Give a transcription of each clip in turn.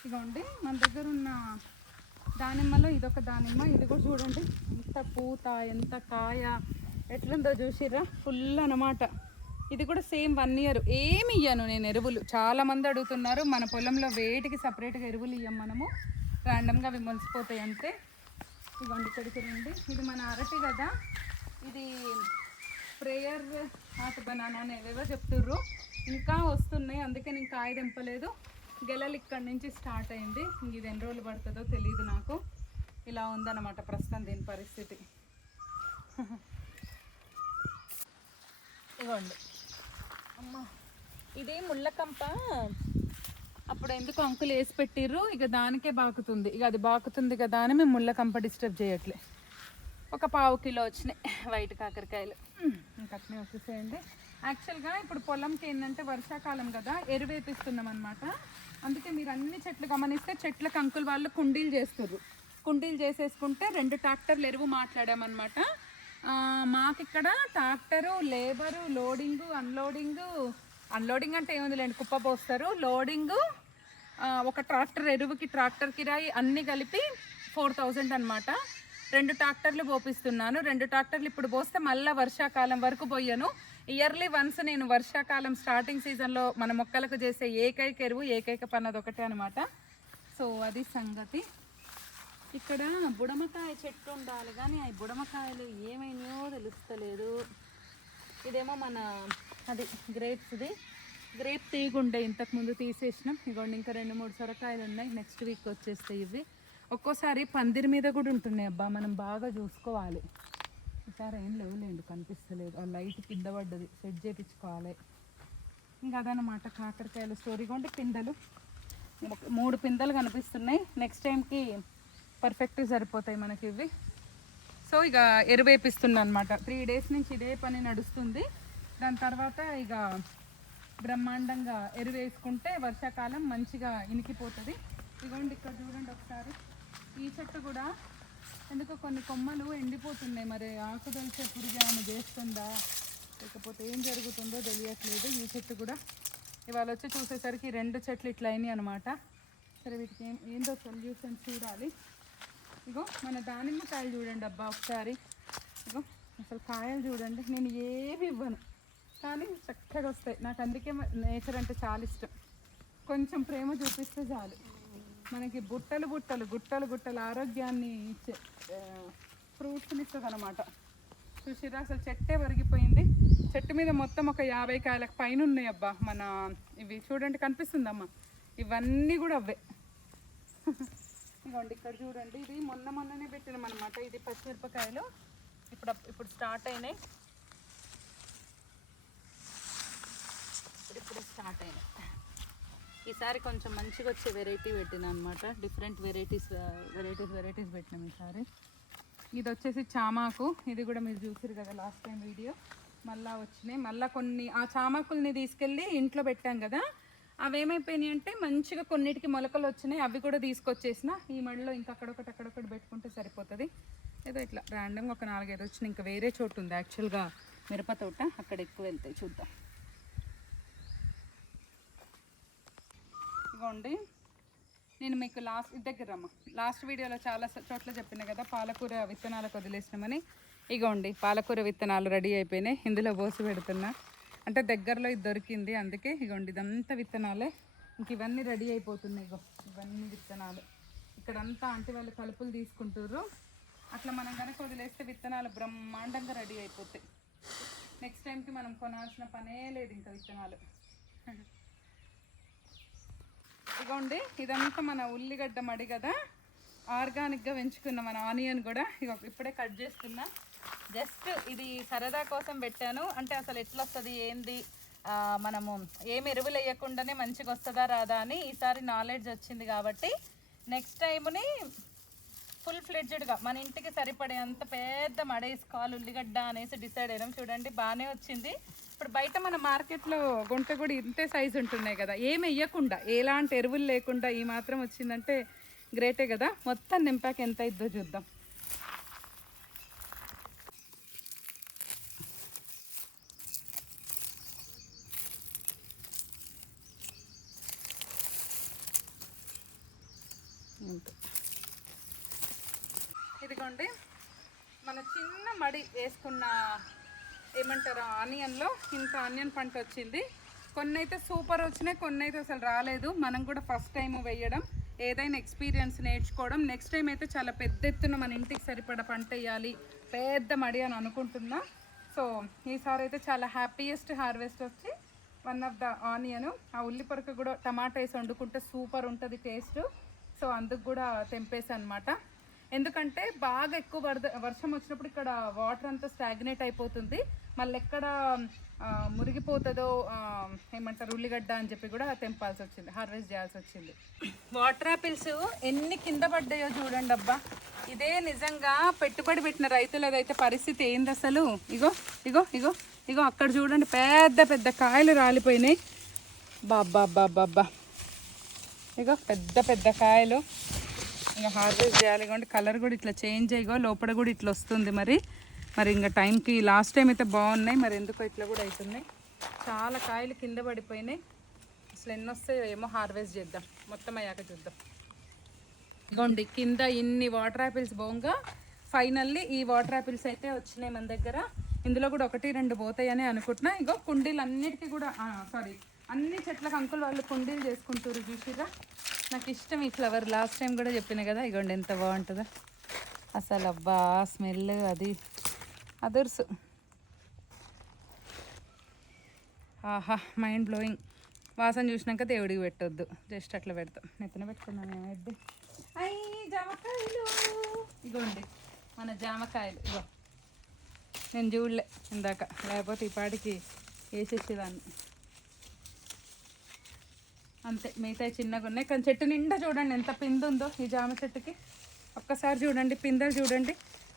ఇదిగోండి మన దగ్గర ఉన్న దానిమ్మలో ఇదొక దానిమ్మ. ఇది కూడా చూడండి ఎంత పూత ఎంత కాయ ఎట్లుందో చూసిర్రా, ఫుల్ అన్నమాట. ఇది కూడా సేమ్ 1 year. ఏమి ఇయ్యను నేను ఎరువులు. చాలామంది అడుగుతున్నారు, మన పొలంలో వేటికి సపరేట్గా ఎరువులు ఇయ్యం మనము, ర్యాండమ్గా అవి మొలిసిపోతాయి అంతే. ఇదిగోండి ఇక్కడికి రండి. ఇది మన అరటి కదా, ఇది ప్రేయర్ హార్ట్ బనానా అని ఏవేవో చెప్తుర్రు, ఇంకా వస్తున్నాయి. అందుకే నేను కాయ దింపలేదు. గెలలు ఇక్కడ నుంచి స్టార్ట్ అయింది. ఇది ఎన్ని రోజులు పడుతుందో తెలియదు నాకు. ఇలా ఉందన్నమాట ప్రస్తుతం దీని పరిస్థితి. ఇవ్వండి అమ్మ, ఇది ముళ్ళకంప. అప్పుడు ఎందుకు అంకులు వేసి పెట్టిర్రు, ఇక దానికే బాకుతుంది. ఇక అది బాకుతుంది కదా అని మేము ముళ్ళకంప డిస్టర్బ్ చేయట్లే. ఒక 1/2 కిలో వచ్చినాయి వైట్ కాకరకాయలు. ఇంకట్నే వచ్చేసేయండి. యాక్చువల్గా ఇప్పుడు పొలంకి ఏంటంటే వర్షాకాలం కదా, ఎరువేపిస్తున్నాం అనమాట. అందుకే మీరు అన్ని చెట్లు గమనిస్తే చెట్లకు అంకుల్ వాళ్ళు కుండీలు చేస్తుర్రు. కుండీలు చేసేసుకుంటే 2 ట్రాక్టర్లు ఎరువు మాట్లాడామన్నమాట. మాకు ఇక్కడ ట్రాక్టరు, లేబరు, లోడింగు, అన్లోడింగ్ అంటే ఏముందిలేండి, కుప్ప పోస్తారు. లోడింగు, ఒక ట్రాక్టర్ ఎరువుకి, ట్రాక్టర్ కిరాయి అన్నీ కలిపి 4000 అనమాట. 2 ట్రాక్టర్లు పోపిస్తున్నాను. 2 ట్రాక్టర్లు ఇప్పుడు పోస్తే మళ్ళీ వర్షాకాలం వరకు పోయాను. ఇయర్లీ వన్స్ నేను వర్షాకాలం స్టార్టింగ్ సీజన్లో మన మొక్కలకు చేసే ఏకైక ఎరువు, ఏకైక పని అదొకటే అనమాట. సో అది సంగతి. ఇక్కడ బుడమకాయ చెట్టు ఉండాలి కానీ ఆ బుడమకాయలు ఏమైనాయో తెలుస్తలేదు. ఇదేమో మన అది గ్రేప్స్ది, గ్రేప్ తీగుండే ఇంతకుముందు తీసేసినాం. ఇగోండి ఇంకా 2-3 సొరకాయలు ఉన్నాయి, నెక్స్ట్ వీక్ వచ్చేస్తాయి ఇవి. ఒక్కోసారి పందిరి మీద కూడా ఉంటున్నాయి అబ్బా, మనం బాగా చూసుకోవాలి. ఈసారి ఏం లేవులేండి, కనిపిస్తలేదు. ఆ లైట్ కింద పడ్డది, సెట్ చేయించుకోవాలి. ఇంకా అదనమాట కాకరకాయల స్టోరీ. కొంటే పిందెలు 3 పిందెలు కనిపిస్తున్నాయి. నెక్స్ట్ టైంకి పర్ఫెక్ట్గా సరిపోతాయి మనకి ఇవి. సో ఇక ఎరువేపిస్తున్నా అనమాట. 3 days నుంచి ఇదే పని నడుస్తుంది. దాని తర్వాత ఇక బ్రహ్మాండంగా ఎరువేసుకుంటే వర్షాకాలం మంచిగా ఇనికిపోతుంది. ఇదిగోండి ఇక్కడ చూడండి ఒకసారి, ఈ చెట్టు కూడా ఎందుకో కొన్ని కొమ్మలు ఎండిపోతున్నాయి. మరి ఆకు దొలిచే పురుగు ఏమైనా చేస్తుందా లేకపోతే ఏం జరుగుతుందో తెలియట్లేదు. ఈ చెట్టు కూడా ఇవాళ వచ్చి చూసేసరికి 2 చెట్లు ఇట్లా అయినాయి అనమాట. సరే వీటికి ఏందో సొల్యూషన్ చూడాలి. ఇగో మన దానిమ్మకాయలు చూడండి అబ్బా ఒకసారి. ఇగో అసలు కాయలు చూడండి. నేను ఏవి ఇవ్వను కానీ చక్కగా వస్తాయి. నాకు అందుకే నేచర్ అంటే చాలా ఇష్టం. కొంచెం ప్రేమ చూపిస్తే చాలు. మనకి గుట్టలు గుట్టలు ఆరోగ్యాన్ని ఇచ్చే ఫ్రూట్స్ని ఇస్తుంది అనమాట. చూసిరా అసలు చెట్టే వరిగిపోయింది. చెట్టు మీద మొత్తం ఒక 50 కాయలకు పైన ఉన్నాయి అబ్బా. మన ఇవి చూడండి, కనిపిస్తుందమ్మా, ఇవన్నీ కూడా అవే. ఇదిగోండి ఇక్కడ చూడండి, ఇది మొన్ననే పెట్టినాం అనమాట. ఇది పచ్చిమిరపకాయలు ఇప్పుడు స్టార్ట్ అయినాయి. ఇప్పుడు స్టార్ట్ అయినాయి. ఈసారి కొంచెం మంచిగా వచ్చే వెరైటీ పెట్టినా అనమాట. డిఫరెంట్ వెరైటీస్ పెట్టినాం ఈసారి. ఇది వచ్చేసి చామాకు. ఇది కూడా మీరు చూసారు కదా లాస్ట్ టైం వీడియో. మళ్ళీ వచ్చినాయి. మళ్ళీ కొన్ని ఆ చామాకుల్ని తీసుకెళ్ళి ఇంట్లో పెట్టాం కదా, అవి ఏమైపోయినాయి అంటే మంచిగా కొన్నిటికి మొలకలు వచ్చినాయి. అవి కూడా తీసుకొచ్చేసిన ఈ మడిలో ఇంకా అక్కడొకటి పెట్టుకుంటే సరిపోతుంది. ఏదో ఇట్లా ర్యాండమ్గా ఒక 4-5 వచ్చినాయి. ఇంకా వేరే చోటు ఉంది యాక్చువల్గా మిరప తోట, అక్కడ ఎక్కువ వెళ్తాయి. చూద్దాం. ఇదిగోండి నేను మీకు లాస్ట్ వీడియోలో చాలా చోట్ల చెప్పిన కదా పాలకూర విత్తనాలకు వదిలేసినామని. ఇగోండి పాలకూర విత్తనాలు రెడీ అయిపోయినాయి. ఇందులో పోసి పెడుతున్నా. అంటే దగ్గరలో ఇది దొరికింది అందుకే. ఇగోండి ఇదంతా విత్తనాలే. ఇంక ఇవన్నీ రెడీ అయిపోతున్నాయి. ఇవన్నీ విత్తనాలు. ఇక్కడంతా ఆంటీ వాళ్ళు కలుపులు తీసుకుంటారు. అట్లా మనం కనుక వదిలేస్తే విత్తనాలు బ్రహ్మాండంగా రెడీ అయిపోతాయి. నెక్స్ట్ టైంకి మనం కొనాల్సిన పనే లేదు ఇంకా విత్తనాలు. ఇగోండి ఇదంతా మన ఉల్లిగడ్డ మడి కదా, ఆర్గానిక్గా పెంచుకున్న మన ఆనియన్ కూడా ఇప్పుడే కట్ చేస్తున్నా. జస్ట్ ఇది సరదా కోసం పెట్టాను. అంటే అసలు ఎట్లా వస్తుంది ఏంది, మనము ఏం ఎరువులు వేయకుండానే మంచిగా వస్తుందా రాదా అని ఈసారి నాలెడ్జ్ వచ్చింది కాబట్టి నెక్స్ట్ టైంని ఫుల్ ఫ్లెడ్జ్డ్గా మన ఇంటికి సరిపడే అంత పెద్ద మడేసుకోవాలి ఉల్లిగడ్డ అనేసి డిసైడ్ అయినాం. చూడండి బాగానే వచ్చింది. ఇప్పుడు బయట మన మార్కెట్లో గుంట కూడా ఇంతే సైజు ఉంటున్నాయి కదా, ఏమి వేయకుండా ఎలాంటి ఎరువులు లేకుండా ఈ మాత్రం వచ్చిందంటే గ్రేటే కదా. మొత్తం నింపాక ఎంత అయిద్దో చూద్దాం. అంతే. ఇదిగోండి మన చిన్న మడి వేసుకున్న ఏమంటారు ఆనియన్లో ఇంత ఆనియన్ పంట వచ్చింది. కొన్ని అయితే సూపర్ వచ్చినాయి, కొన్ని అయితే అసలు రాలేదు. మనం కూడా ఫస్ట్ టైం వేయడం, ఏదైనా ఎక్స్పీరియన్స్ నేర్చుకోవడం. నెక్స్ట్ టైం అయితే చాలా పెద్ద ఎత్తున మన ఇంటికి సరిపడా పంట వేయాలి, పెద్ద మడి అని అనుకుంటున్నా. సో ఈసారి అయితే చాలా హ్యాపీయెస్ట్ హార్వెస్ట్ వచ్చి వన్ ఆఫ్ ద ఆనియన్. ఆ ఉల్లిపొరక కూడా టమాటా వేసి వండుకుంటే సూపర్ ఉంటుంది టేస్ట్. సో అందుకు కూడా తెంపేసి అనమాట. ఎందుకంటే బాగా ఎక్కువ వర్షం వచ్చినప్పుడు ఇక్కడ వాటర్ అంతా స్టాగ్నేట్ అయిపోతుంది. మళ్ళీ ఎక్కడ మురిగిపోతుందో ఏమంటారు ఉల్లిగడ్డ అని చెప్పి కూడా తెంపాల్సి వచ్చింది, హార్వెస్ట్ చేయాల్సి వచ్చింది. వాటర్ యాపిల్స్ ఎన్ని కింద పడ్డాయో చూడండి అబ్బా. ఇదే నిజంగా పెట్టుబడి పెట్టిన రైతులదైతే పరిస్థితి ఏంది అసలు. ఇగో ఇగో ఇగో ఇగో అక్కడ చూడండి, పెద్ద పెద్ద కాయలు రాలిపోయినాయి. బాబ్బా బాబ్బా, ఇగో పెద్ద పెద్ద కాయలు. ఇంకా హార్వెస్ట్ చేయాలి. కాబట్టి కలర్ కూడా ఇట్లా చేంజ్ అయ్యో, లోపల కూడా ఇట్లా వస్తుంది. మరి ఇంకా టైంకి లాస్ట్ టైం అయితే బాగున్నాయి, మరి ఎందుకో ఇట్లా కూడా అవుతున్నాయి. చాలా కాయలు కింద పడిపోయినాయి. అసలు ఎన్ని వస్తాయో ఏమో, హార్వెస్ట్ చేద్దాం మొత్తం అయ్యాక చూద్దాం. ఇగోండి కింద ఇన్ని వాటర్ యాపిల్స్ పోగా ఫైనల్లీ ఈ వాటర్ యాపిల్స్ అయితే వచ్చినాయి మన దగ్గర. ఇందులో కూడా 1-2 పోతాయని అనుకుంటున్నా. ఇగో కుండీలు అన్నిటికీ కూడా అన్ని చెట్లకు అంకుల్ వాళ్ళు కుండీలు చేసుకుంటారు చూసిరా. నాకు ఇష్టం ఈ ఫ్లవర్, లాస్ట్ టైం కూడా చెప్పిన కదా. ఇగోండి ఎంత బాగుంటుందో అసలు. అబ్బా స్మెల్ అది అదర్స్, ఆహా మైండ్ బ్లోయింగ్. వాసన చూసినాక దేవుడికి పెట్టొద్దు, జస్ట్ అట్లా పెడతాం. నెత్తిన పెట్టుకున్నాను ఏమైద్ది. అయ్యి జామకాయలు, ఇగోండి మన జామకాయలు. ఇగో నేను చూడలే ఇందాక, లేకపోతే ఈ పాటికి వేసేసేదాన్ని. అంతే, మిగతా చిన్నగా ఉన్నాయి. కానీ చెట్టు నిండా చూడండి ఎంత పిండి ఉందో ఈ జామ చెట్టుకి. ఒక్కసారి చూడండి పిందెలు చూడండి.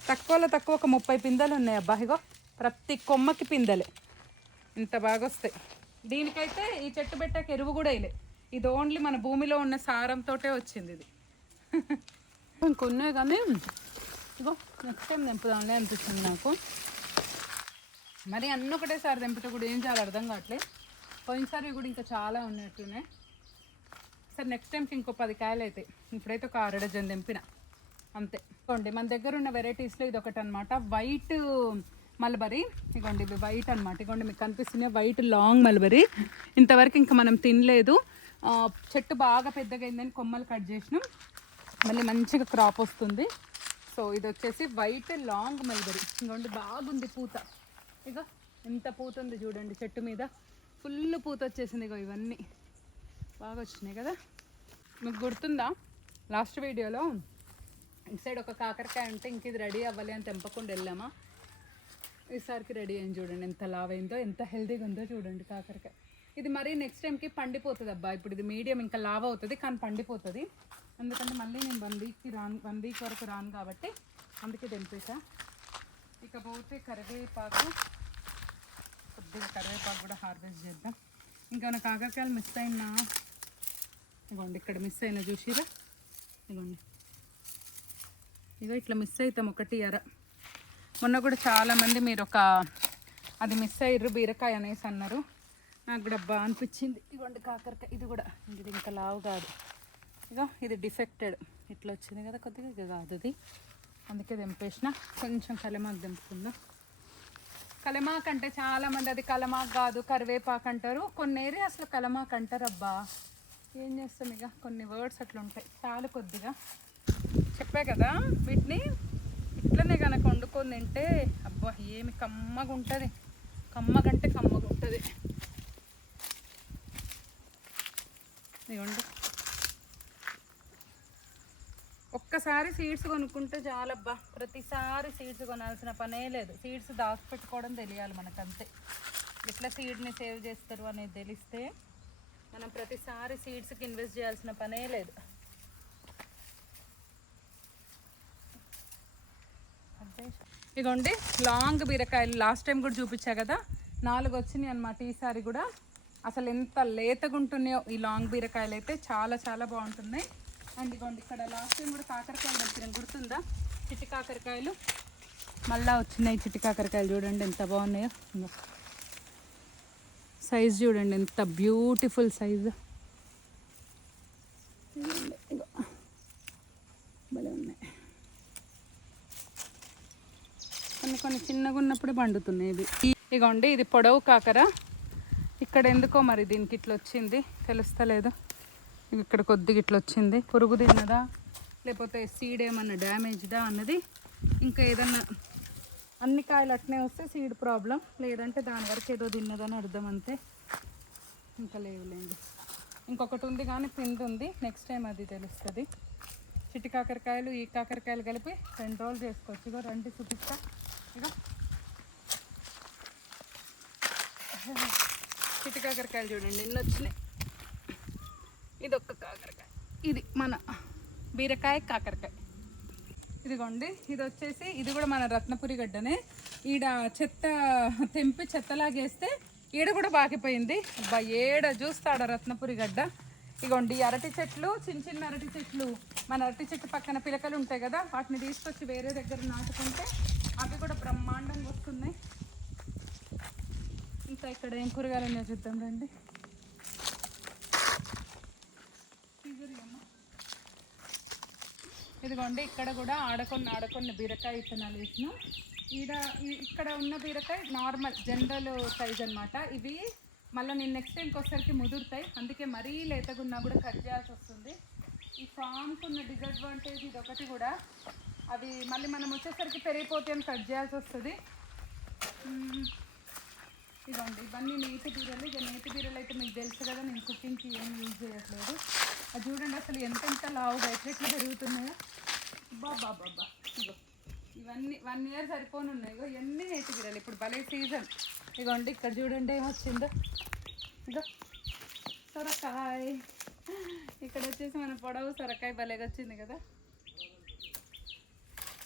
తక్కువలో తక్కువ ఒక 30 పిందెలు ఉన్నాయి అబ్బా. ఇగో ప్రతి కొమ్మకి పిందెలే, ఇంత బాగా వస్తాయి. దీనికైతే ఈ చెట్టు పెట్టాక ఎరువు కూడా వేయలే. ఇది ఓన్లీ మన భూమిలో ఉన్న సారంతో వచ్చింది ఇది. ఇంకొన్నే కానీ ఇగో నెక్స్ట్ టైం తెంపుదాంలే అనిపిస్తుంది నాకు. మరి అన్నీ ఒకటేసారి తెంపితే కూడా ఏం చేయాలి అర్థం కావట్లేదు. పోయినసారి కూడా ఇంకా చాలా ఉన్నట్టున్నాయి. సరే నెక్స్ట్ టైంకి ఇంకో 10 కాయలు అవుతాయి. ఇప్పుడైతే ఒక 6 డజన్ తెంపిన అంతే. ఇదిగోండి మన దగ్గర ఉన్న వెరైటీస్లో ఇది ఒకటి అనమాట, వైట్ మల్బరీ. ఇదిగోండి ఇవి వైట్ అనమాట. ఇదిగోండి మీకు కనిపిస్తున్నాయి వైట్ లాంగ్ మల్బరీ. ఇంతవరకు ఇంకా మనం తినలేదు. చెట్టు బాగా పెద్దగా అయిందని కొమ్మలు కట్ చేసినాం, మళ్ళీ మంచిగా క్రాప్ వస్తుంది. సో ఇది వచ్చేసి వైట్ లాంగ్ మల్బరీ. ఇదిగోండి బాగుంది పూత. ఇగో ఎంత పూత ఉంది చూడండి చెట్టు మీద, ఫుల్ పూత వచ్చేసింది. ఇగో ఇవన్నీ బాగా వచ్చినాయి కదా. మీకు గుర్తుందా లాస్ట్ వీడియోలో ఇటు సైడ్ ఒక కాకరకాయ ఉంటే ఇంక ఇది రెడీ అవ్వాలి అని తెంపకుండా వెళ్ళామా. ఈసారికి రెడీ అయింది చూడండి, ఎంత లావైందో, ఎంత హెల్తీగా ఉందో చూడండి కాకరకాయ. ఇది మరీ నెక్స్ట్ టైంకి పండిపోతుంది అబ్బా. ఇప్పుడు ఇది మీడియం ఇంకా లావ్ అవుతుంది కానీ పండిపోతుంది. ఎందుకంటే మళ్ళీ నేను 1 వీక్ వరకు రాను కాబట్టి అందుకే తెంపేసా. ఇకపోతే కరివేపాకు, కొద్దిగా కరివేపాకు కూడా హార్వెస్ట్ చేద్దాం. ఇంకేమైనా కాకరకాయలు మిస్ అయినా ఇగోండి, ఇక్కడ మిస్ అయినా చూసిరా. ఇగోండి ఇగో ఇట్లా మిస్ అవుతాం 1 మొన్న కూడా చాలామంది మీరు అది మిస్ అయ్యారు బీరకాయ అనేసి అన్నారు. నాకు కూడా బాగా అనిపించింది. ఇగోండి కాకరకాయ, ఇది కూడా ఇది ఇంకా లావు కాదు. ఇగో ఇది డిఫెక్టెడ్ ఇట్లా వచ్చింది కదా కొద్దిగా, ఇక కాదు అది, అందుకే తెంపేసిన. కొంచెం కలమాకు తెంపుకుందాం. కలమాకు అంటే చాలామంది అది కలమాకు కాదు కరివేపాకు అంటారు. కొన్ని ఏరియాస్లో కలమాకు అంటారు అబ్బా. ఏం చేస్తాం ఇక, కొన్ని వర్డ్స్ అట్లా ఉంటాయి. చాలా కొద్దిగా చెప్పే కదా. వీటిని ఇట్లనే కనుక వండుకొని తింటే అబ్బా ఏమి కమ్మగా ఉంటుంది, కమ్మగంటే కమ్మగా ఉంటుంది. ఇవ్వండి, ఒక్కసారి సీడ్స్ కొనుక్కుంటే చాలబ్బా. ప్రతిసారి సీడ్స్ కొనాల్సిన పనే లేదు. సీడ్స్ దాచిపెట్టుకోవడం తెలియాలి మనకంతే. ఎట్లా సీడ్ని సేవ్ చేస్తారు అనేది తెలిస్తే మనం ప్రతిసారి సీడ్స్కి ఇన్వెస్ట్ చేయాల్సిన పనే లేదు. ఇగోండి లాంగ్ బీరకాయలు లాస్ట్ టైం కూడా చూపించా కదా, 4 వచ్చినాయి అనమాట. ఈసారి కూడా అసలు ఎంత లేతగా ఉంటున్నాయో ఈ లాంగ్ బీరకాయలు అయితే, చాలా చాలా బాగుంటున్నాయి. అండ్ ఇగోండి ఇక్కడ లాస్ట్ టైం కూడా కాకరకాయలు తెచ్చిన గుర్తుందా, చిట్టి కాకరకాయలు మళ్ళీ వచ్చినాయి. చిట్టి కాకరకాయలు చూడండి ఎంత బాగున్నాయో. సైజ్ చూడండి ఎంత బ్యూటిఫుల్ సైజు. చిన్నగా ఉన్నప్పుడే పండుతున్నాయి ఇవి. ఇగోండి ఇది పొడవు కాకర. ఇక్కడ ఎందుకో మరి దీనికి ఇట్లా వచ్చింది తెలుస్తలేదు. ఇక్కడ కొద్దిగా ఇట్లా వచ్చింది. పురుగు తిన్నదా లేకపోతే సీడ్ ఏమన్నా డ్యామేజ్దా అన్నది. ఇంకా ఏదన్నా అన్ని కాయలు అట్నే వస్తే సీడ్ ప్రాబ్లం, లేదంటే దాని వరకు ఏదో తిన్నదని అర్థం అంతే. ఇంకా లేవులేండి. ఇంకొకటి ఉంది కానీ పిండి ఉంది, నెక్స్ట్ టైం అది తెలుస్తుంది. చిట్టి కాకరకాయలు ఈ కాకరకాయలు కలిపి 2 రోజులు చేసుకోవచ్చు. ఇగో రండి చూపిస్తా. ఇగో చిట్టి కాకరకాయలు చూడండి ఎన్ని వచ్చినాయి. ఇది ఒక్క కాకరకాయ, ఇది మన బీరకాయ కాకరకాయ. ఇదిగోండి ఇది వచ్చేసి ఇది కూడా మన రత్నపురి గడ్డనే. ఈడ చెత్త తెంపి చెత్తలాగేస్తే ఈడ కూడా బాకిపోయింది. అబ్బా ఏడ చూస్తాడ రత్నపురి గడ్డ. ఇగోండి అరటి చెట్లు, చిన్న చిన్న అరటి చెట్లు, మన అరటి చెట్టు పక్కన పిలకలు ఉంటాయి కదా, వాటిని తీసుకొచ్చి వేరే దగ్గర నాటుకుంటే అవి కూడా బ్రహ్మాండంగా వస్తున్నాయి. ఇంకా ఇక్కడ ఏం కూరగాయలు ఉన్నాయో చూద్దాం రండి. ఇదిగోండి ఇక్కడ కూడా ఆడకొన్ని బీరకాయ విత్తనాలు వేసిన. ఇక్కడ ఉన్న బీరకాయ నార్మల్ జనరల్ సైజ్ అనమాట. ఇవి మళ్ళీ నేను నెక్స్ట్ టైంకి వచ్చేసరికి ముదురుతాయి, అందుకే మరీ లేతగున్నా కూడా కట్ చేయాల్సి వస్తుంది. ఈ ఫామ్కి ఉన్న డిసడ్వాంటేజ్ ఇదొకటి కూడా, అవి మళ్ళీ మనం వచ్చేసరికి పెరిగిపోతే అని కట్ చేయాల్సి వస్తుంది. ఇదిగోండి ఇవన్నీ నేతి బీరలు. ఇక నేతి బీరలు అయితే మీకు తెలుసు కదా, నేను కుకింగ్కి ఏం యూజ్ చేయట్లేదు. అది చూడండి అసలు ఎంత లావుగా ఎట్లా పెరుగుతున్నాయో. బాబా ఇగో ఇవన్నీ 1 year సరిపోనున్నాయి. ఇగో ఇవన్నీ నేతి బీరలు, ఇప్పుడు భలే సీజన్. ఇగోండి ఇక్కడ చూడండి ఏమొచ్చిందో. ఇగో సొరకాయ. ఇక్కడ వచ్చేసి మన పొడవు సొరకాయ భలేగా వచ్చింది కదా.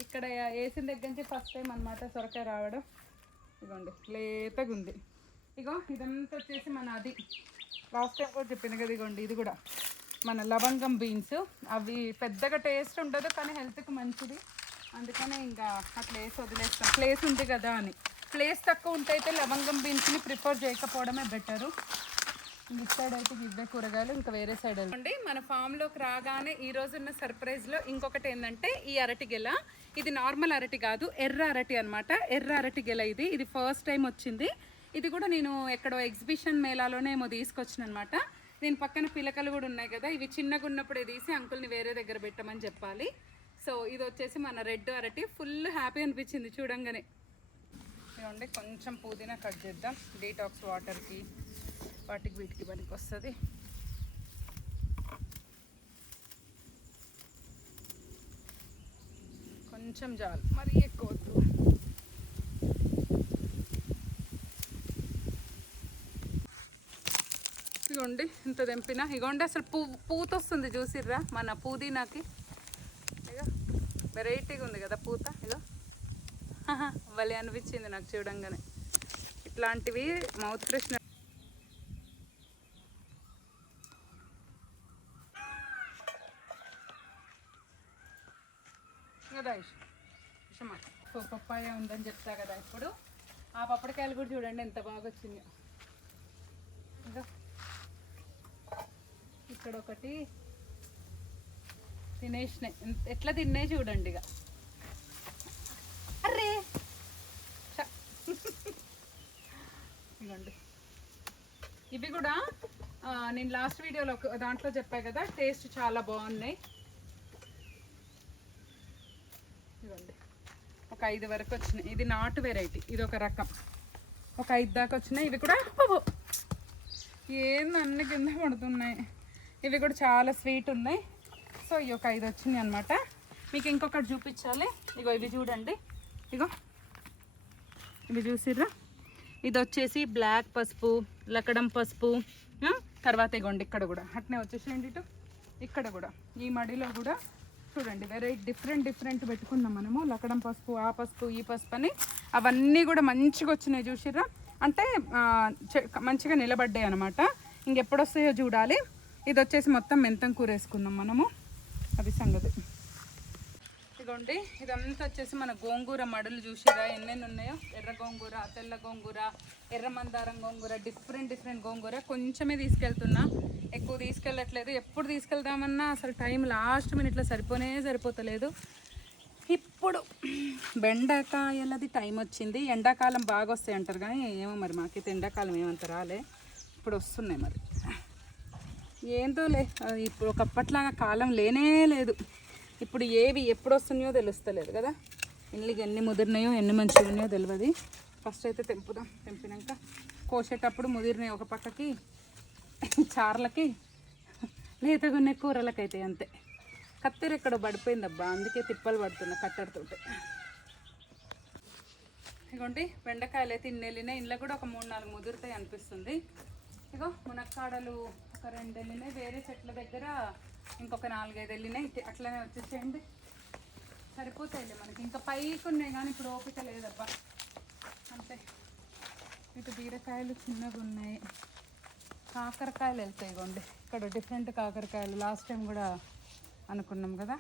ఇక్కడ వేసిన దగ్గర నుంచి ఫస్ట్ టైం అనమాట సొరకాయ రావడం. ఇదిగోండి లేతగా ఉంది. ఇగో ఇదంతా వచ్చేసి మన అది లాస్ట్ టైం కూడా చెప్పింది కదా. ఇగోండి ఇది కూడా మన లవంగం బీన్స్. అవి పెద్దగా టేస్ట్ ఉండదు కానీ హెల్త్కి మంచిది, అందుకనే ఇంకా అట్లా వేసి వదిలేస్తాం. ప్లేస్ ఉంది కదా అని. ప్లేస్ తక్కువ ఉంటే అయితే లవంగం బీన్స్ని ప్రిఫర్ చేయకపోవడమే బెటరు. ఇటు సైడ్ అయితే ఇవే కూరగాయలు, ఇంకా వేరే సైడ్ అండి. మన ఫామ్లోకి రాగానే ఈ రోజున్న సర్ప్రైజ్లో ఇంకొకటి ఏంటంటే ఈ అరటి గెల. ఇది నార్మల్ అరటి కాదు, ఎర్ర అరటి అనమాట. ఎర్ర అరటి గెల ఇది ఫస్ట్ టైం వచ్చింది. ఇది కూడా నేను ఎక్కడో ఎగ్జిబిషన్ మేళాలోనే ఏమో తీసుకొచ్చిన అనమాట. దీని పక్కన పిలకలు కూడా ఉన్నాయి కదా, ఇవి చిన్నగా ఉన్నప్పుడే తీసి అంకుల్ని వేరే దగ్గర పెట్టమని చెప్పాలి. సో ఇది వచ్చేసి మన రెడ్ అరటి. ఫుల్ హ్యాపీ అనిపించింది చూడంగానే. ఇదండి కొంచెం పుదీనా కట్ చేద్దాం, డీటాక్స్ వాటర్కి వాటికి వీటికి పనికి వస్తుంది. కొంచెం చాలు, మరీ ఎక్కువ వద్దు. ఇగోండి ఇంత తెంపిన. ఇగోండి అసలు పూత వస్తుంది చూసిర్రా మన పుదీనాకి. ఇగో వెరైటీగా ఉంది కదా పూత. ఇగో భలే అనిపించింది నాకు చూడంగానే. ఇట్లాంటివి మౌత్ ఫ్రెషనర్. కదా పప్పాయ ఉందని చెప్తా కదా ఇప్పుడు. ఆ పప్పడికాయలు కూడా చూడండి ఎంత బాగా వచ్చింది. ఇంకా ఇక్కడ ఒకటి తినేసినాయి, ఎట్లా తిన్నాయి చూడండి. ఇక అర్రే ఇవ్వండి. ఇవి కూడా నేను లాస్ట్ వీడియోలో దాంట్లో చెప్పా కదా, టేస్ట్ చాలా బాగున్నాయి. ఇవ్వండి ఒక 5 వరకు వచ్చినాయి. ఇది నాటు వెరైటీ, ఇది ఒక రకం. ఒక 5 దాకా వచ్చినాయి. ఇవి కూడా ఏంది అన్ని కింద పడుతున్నాయి. ఇవి కూడా చాలా స్వీట్ ఉన్నాయి. సో ఇవి ఒక 5 వచ్చినాయి అనమాట. మీకు ఇంకొకటి చూపించాలి. ఇగో ఇవి చూడండి. ఇగో ఇవి చూసిర్రా, ఇది వచ్చేసి బ్లాక్ పసుపు, లకడం పసుపు. తర్వాత ఇగోండి ఇక్కడ కూడా అట్నే వచ్చేసేయండి. ఇటు ఇక్కడ కూడా ఈ మడిలో కూడా చూడండి వెరైటీ డిఫరెంట్ పెట్టుకున్నాం మనము. లకడం పసుపు, ఆ పసుపు, ఈ పసుపు అని అవన్నీ కూడా మంచిగా వచ్చినాయి చూసిర్రా. అంటే మంచిగా నిలబడ్డాయి అనమాట. ఇంకెప్పుడు వస్తాయో చూడాలి. ఇది వచ్చేసి మొత్తం మెంతం కూర వేసుకున్నాం మనము, అది సంగతి. ఇదిగోండి ఇదంతా వచ్చేసి మన గోంగూర మడులు చూసిరా ఎన్నెన్ని ఉన్నాయో. ఎర్ర గోంగూర, తెల్ల గోంగూర, ఎర్ర మందారం గోంగూర, డిఫరెంట్ గోంగూర. కొంచెమే తీసుకెళ్తున్నా, ఎక్కువ తీసుకెళ్ళట్లేదు. ఎప్పుడు తీసుకెళ్దామన్నా అసలు టైం లాస్ట్ మినిట్లో సరిపోతలేదు. ఇప్పుడు బెండకాయలది టైం వచ్చింది. ఎండాకాలం బాగా వస్తాయి అంటారు కానీ ఏమో మరి మాకైతే ఎండాకాలం ఏమంత రాలే, ఇప్పుడు వస్తున్నాయి మరి. ఏందోలే, ఇప్పుడు ఒకప్పట్లాగా కాలం లేనే లేదు. ఇప్పుడు ఏవి ఎప్పుడు వస్తున్నాయో తెలుస్తలేదు కదా. ఎన్ని ముదిరినాయో ఎన్ని మంచిగా ఉన్నాయో తెలియదు. ఫస్ట్ అయితే తెంపుదాం. తెంపినాక కోసేటప్పుడు ముదిరినాయి ఒక పక్కకి, చార్లకి, లేతగున్న కూరలకైతే అంతే. కత్తెర ఇక్కడ పడిపోయిందబ్బా, అందుకే తిప్పలు పడుతున్నా కట్టెరతోటి. ఇగోండి బెండకాయలు అయితే ఇన్ని వెళ్ళినాయి. ఇంట్లో కూడా ఒక 3-4 ముదురుతాయి అనిపిస్తుంది. ఇగో మునక్కాడలు ఒక 2 వెళ్ళినాయి. వేరే చెట్ల దగ్గర ఇంకొక 4-5 వెళ్ళినాయి. అట్లనే వచ్చేసేయండి, సరిపోతాయిలే మనకి. ఇంకా పైకి ఉన్నాయి కానీ ఇప్పుడు ఓపిక లేదబ్బా, అంతే. ఇటు బీరకాయలు చిన్నగా ఉన్నాయి. కాకరకాయలు వెళ్తాయి. ఇగోండి ఇక్కడ డిఫరెంట్ కాకరకాయలు. లాస్ట్ టైం కూడా అనుకున్నాం కదా,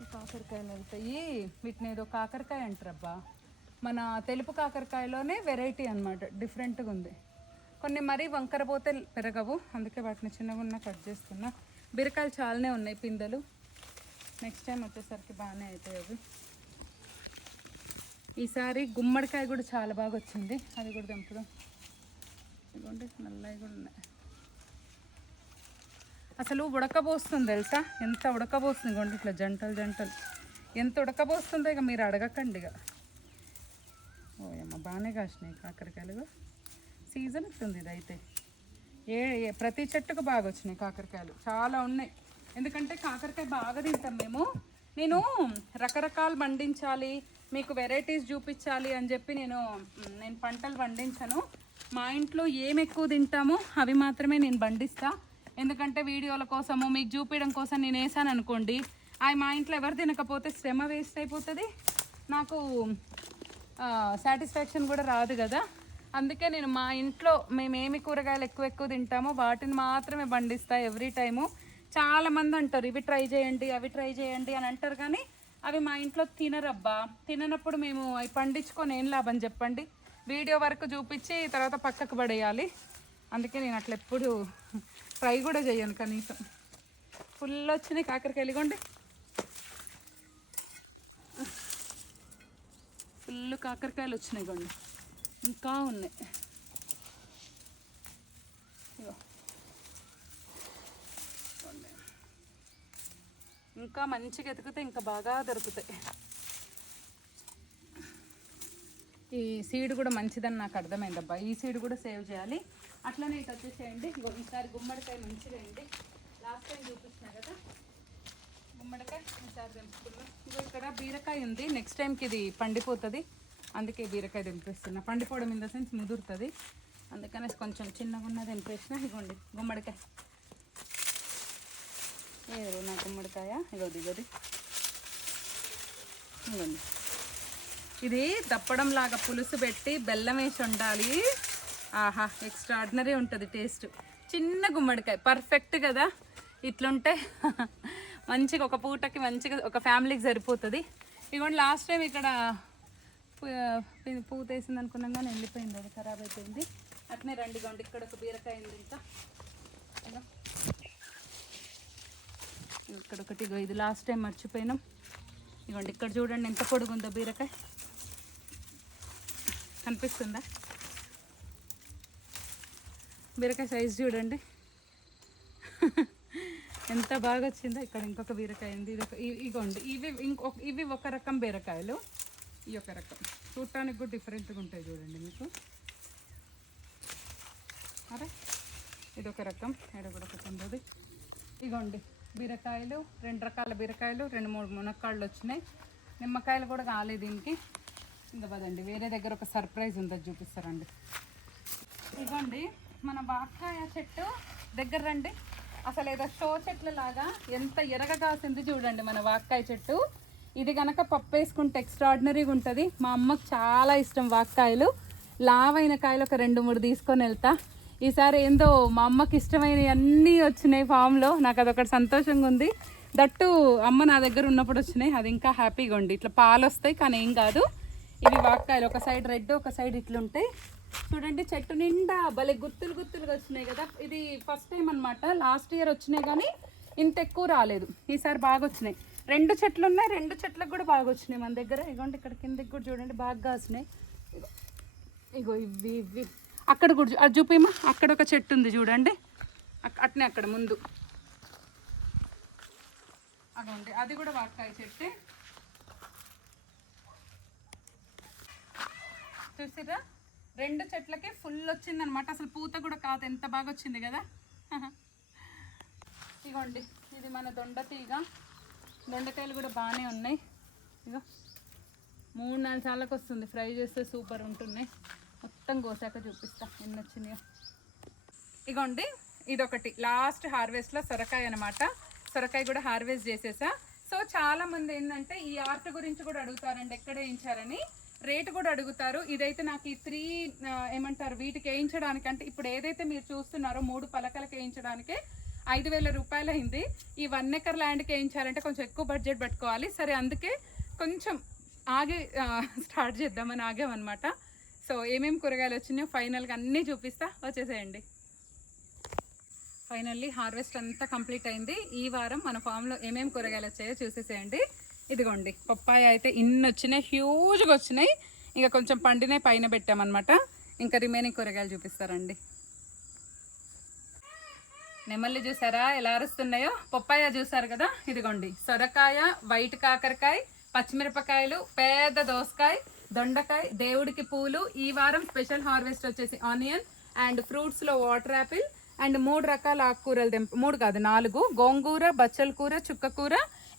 ఈ కాకరకాయలు వెళ్తాయి. వీటిని ఏదో కాకరకాయ అంటారబ్బా, మన తెలుపు కాకరకాయలోనే వెరైటీ అనమాట, డిఫరెంట్గా ఉంది. కొన్ని మరీ వంకర పోతే పెరగవు, అందుకే వాటిని చిన్నగా ఉన్న కట్ చేస్తున్నా. బీరకాయలు చాలానే ఉన్నాయి పిందెలు, నెక్స్ట్ టైం వచ్చేసరికి బాగానే అవుతాయి అవి. ఈసారి గుమ్మడికాయ కూడా చాలా బాగా వచ్చింది, అది కూడా తెంపుదాం. ఇదిగోండి నల్లవి కూడా ఉన్నాయి. అసలు ఉడకబోస్తుంది తెలుసా, ఎంత ఉడకబోస్తుంది. ఇగోండి ఇట్లా జంటలు జంటలు ఎంత ఉడకబోస్తుందో ఇక మీరు అడగకండి. ఇక ఓయమ్మ బాగానే కాసినాయి కాకరకాయలు. సీజన్ ఇస్తుంది ఇది అయితే. ప్రతి చెట్టుకు బాగా వచ్చినాయి కాకరకాయలు, చాలా ఉన్నాయి. ఎందుకంటే కాకరకాయ బాగా తింటాం మేము. నేను రకరకాలు పండించాలి, మీకు వెరైటీస్ చూపించాలి అని చెప్పి నేను పంటలు పండించను. మా ఇంట్లో ఏమి ఎక్కువ తింటామో అవి మాత్రమే నేను పండిస్తా. ఎందుకంటే వీడియోల కోసము మీకు చూపించడం కోసం నేను వేసాను అనుకోండి, అవి మా ఇంట్లో ఎవరు తినకపోతే శ్రమ వేస్ట్ అయిపోతుంది, నాకు సాటిస్ఫాక్షన్ కూడా రాదు కదా. అందుకే నేను మా ఇంట్లో మేమేమి కూరగాయలు ఎక్కువ తింటామో వాటిని మాత్రమే పండిస్తా ఎవ్రీ టైము. చాలామంది అంటారు ఇవి ట్రై చేయండి అవి ట్రై చేయండి అని అంటారు, కానీ అవి మా ఇంట్లో తినరబ్బా. తిననప్పుడు మేము అవి పండించుకొని ఏం లాభం చెప్పండి. వీడియో వరకు చూపించి తర్వాత పక్కకు పడేయాలి. అందుకే నేను అట్లా ఎప్పుడు ట్రై కూడా చేయను కనీసం. ఫుల్ వచ్చినాయి కాకరకాయలు. ఇగోండి ఫుల్ కాకరకాయలు వచ్చినాయి. ఇగోండి ఇంకా ఉన్నాయి. ఇగో ఇంకా మంచిగా ఎతికితే ఇంకా బాగా దొరుకుతాయి. ఈ సీడ్ కూడా మంచిదని నాకు అర్థమైందబ్బా, ఈ సీడ్ కూడా సేవ్ చేయాలి. అట్లనే ఇటు వచ్చేసేయండి. ఈసారి గుమ్మడికాయ మంచిగా అయింది, లాస్ట్ టైం చూపించిన కదా గుమ్మడికాయ, ఈసారి తెంపుకున్నాం. ఇంకో ఇక్కడ బీరకాయ ఉంది, నెక్స్ట్ టైంకి ఇది పండిపోతుంది, అందుకే బీరకాయ తెంపిస్తున్నా. పండిపోవడం ఇన్ ద సెన్స్ ముదురుతుంది, అందుకనే కొంచెం చిన్నగా ఉన్నది తెంపేసిన. ఇగోండి గుమ్మడికాయ, ఏదో నా గుమ్మడికాయ ఇగోది ఇగోది. ఇగోండి ఇది దప్పడం లాగా పులుసు పెట్టి బెల్లం వేసి ఉండాలి. ఆహా ఎక్స్ట్రాడినరీ ఉంటుంది టేస్ట్. చిన్న గుమ్మడికాయ పర్ఫెక్ట్ కదా, ఇట్లుంటే మంచిగా ఒక పూటకి మంచిగా ఒక ఫ్యామిలీకి సరిపోతుంది. ఇదిగోండి లాస్ట్ టైం ఇక్కడ పువ్వు వేసింది అనుకున్నాం కానీ వెళ్ళిపోయింది, అది ఖరాబ్ అయిపోయింది. అట్నే రండి. ఇగోండి ఇక్కడ ఒక బీరకాయ ఉంది, ఇంకా ఇక్కడ ఒకటి. ఇది లాస్ట్ టైం మర్చిపోయినాం. ఇదిగోండి ఇక్కడ చూడండి ఎంత పొడుగుందో బీరకాయ, కనిపిస్తుందా? బీరకాయ సైజు చూడండి ఎంత బాగా వచ్చిందో. ఇక్కడ ఇంకొక బీరకాయ ఉంది, ఇగోండి ఇవి ఒక రకం బీరకాయలు, ఈ ఒక రకం. చూడటానికి కూడా డిఫరెంట్గా ఉంటాయి చూడండి మీకు. అరే ఇదొక రకం, ఏడ కూడా ఒకటి ఉంది. ఇగోండి బీరకాయలు, 2 రకాల బీరకాయలు, 2-3 మునక్కాళ్ళు వచ్చినాయి. నిమ్మకాయలు కూడా కాలేదు దీనికి. ఇంకా పదండి వేరే దగ్గర ఒక సర్ప్రైజ్ ఉందని చూపిస్తారండి. ఇదిగోండి మన వాక్కాయ చెట్టు దగ్గర రండి. అసలు ఏదో షో చెట్ల లాగా ఎంత ఎరగ కాసింది చూడండి మన వాక్కాయ చెట్టు. ఇది కనుక పప్పు వేసుకుంటే ఎక్స్ట్రాడినరీగా ఉంటుంది. మా అమ్మకు చాలా ఇష్టం వాక్కాయలు. లావైన కాయలు ఒక 2-3 తీసుకొని వెళ్తా. ఈసారి ఏందో మా అమ్మకి ఇష్టమైనవి అన్నీ వచ్చినాయి ఫామ్లో, నాకు అదొకటి సంతోషంగా ఉంది. దట్టు అమ్మ నా దగ్గర ఉన్నప్పుడు వచ్చినాయి, అది ఇంకా హ్యాపీగా ఉంది. ఇట్లా పాలు వస్తాయి కానీ ఏం కాదు. ఇవి వాక్కాయలు, ఒక సైడ్ రెడ్ ఒక సైడ్ ఇట్లుంటాయి చూడండి. చెట్టు నిండా భలే గుత్తులుగా వచ్చినాయి కదా. ఇది ఫస్ట్ టైం అనమాట, లాస్ట్ ఇయర్ వచ్చినాయి కానీ ఇంత ఎక్కువ రాలేదు, ఈసారి బాగా వచ్చినాయి. 2 చెట్లు ఉన్నాయి, 2 చెట్లకు కూడా బాగా వచ్చినాయి మన దగ్గర. ఇగోండి ఇక్కడ కిందకి కూడా చూడండి బాగా వచ్చినాయి. ఇగో ఇవి ఇవి అక్కడ కూడా అది చూపిమా, అక్కడ ఒక చెట్టు ఉంది చూడండి, అట్నే అక్కడ ముందు అదండి, అది కూడా వాక్కాయ చెట్టే. చూసిరా 2 చెట్లకి ఫుల్ వచ్చింది అనమాట. అసలు పూత కూడా కాదు, ఎంత బాగా వచ్చింది కదా. ఇగోండి ఇది మన దొండతీగ, దొండకాయలు కూడా బాగానే ఉన్నాయి. ఇగో 3-4 సార్లకు వస్తుంది, ఫ్రై చేస్తే సూపర్ ఉంటున్నాయి. మొత్తం కోసాక చూపిస్తా ఎన్ని వచ్చినాయో. ఇగోండి ఇదొకటి లాస్ట్ హార్వెస్ట్లో సొరకాయ అనమాట. సొరకాయ కూడా హార్వెస్ట్ చేసేసా. సో చాలామంది ఏంటంటే ఈ ఆర్ట్ గురించి కూడా అడుగుతారండి, ఎక్కడ వేయించారని, రేటు కూడా అడుగుతారు. ఇదైతే నాకు ఈ 3 ఏమంటారు వీటికి వేయించడానికి, అంటే ఇప్పుడు ఏదైతే మీరు చూస్తున్నారో 3 పలకలకు వేయించడానికే 5,000 రూపాయలు అయింది. ఈ 1 ఎకర్ ల్యాండ్కి వేయించాలంటే కొంచెం ఎక్కువ బడ్జెట్ పెట్టుకోవాలి. సరే అందుకే కొంచెం ఆగి స్టార్ట్ చేద్దామని ఆగామన్నమాట. సో ఏమేమి కూరగాయలు వచ్చినాయో ఫైనల్గా అన్నీ చూపిస్తా, వచ్చేసేయండి. ఫైనల్లీ హార్వెస్ట్ అంతా కంప్లీట్ అయింది. ఈ వారం మన ఫామ్లో ఏమేమి కూరగాయలు వచ్చాయో చూసేసేయండి. ఇదిగోండి పప్పాయ అయితే ఇన్ని వచ్చినాయి, హ్యూజ్గా వచ్చినాయి. ఇంకా కొంచెం పండినాయి పైన పెట్టామన్నమాట. ఇంకా రిమైనింగ్ కూరగాయలు చూపిస్తారండి. నెమళ్ళు చూసారా ఎలా అరుస్తున్నాయో. పప్పాయ చూసారు కదా, ఇదిగోండి సొరకాయ, వైట్ కాకరకాయ, పచ్చిమిరపకాయలు, పెద్ద దోసకాయ, దొండకాయ, దేవుడికి పూలు. ఈ వారం స్పెషల్ హార్వెస్ట్ వచ్చేసి ఆనియన్ అండ్ ఫ్రూట్స్లో వాటర్ యాపిల్ అండ్ 3 రకాల ఆకుకూరలు 3 కాదు 4, గోంగూర, బచ్చల కూర, చుక్కకూర,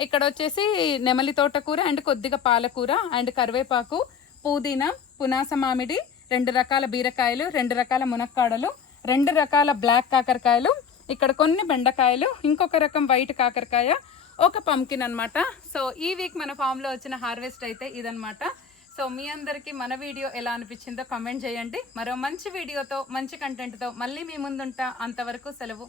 ఇక్కడ వచ్చేసి నెమలి తోటకూర అండ్ కొద్దిగా పాలకూర అండ్ కరివేపాకు, పుదీనా, పునాస మామిడి, 2 రకాల బీరకాయలు, 2 రకాల మునక్కాడలు, 2 రకాల బ్లాక్ కాకరకాయలు, ఇక్కడ కొన్ని బెండకాయలు, ఇంకొక రకం వైట్ కాకరకాయ, ఒక పంకిన్ అనమాట. సో ఈ వీక్ మన ఫామ్లో వచ్చిన హార్వెస్ట్ అయితే ఇదనమాట. సో మీ అందరికీ మన వీడియో ఎలా అనిపించిందో కామెంట్ చేయండి. మరో మంచి వీడియోతో మంచి కంటెంట్తో మళ్ళీ మీ ముందుంటా. అంతవరకు సెలవు.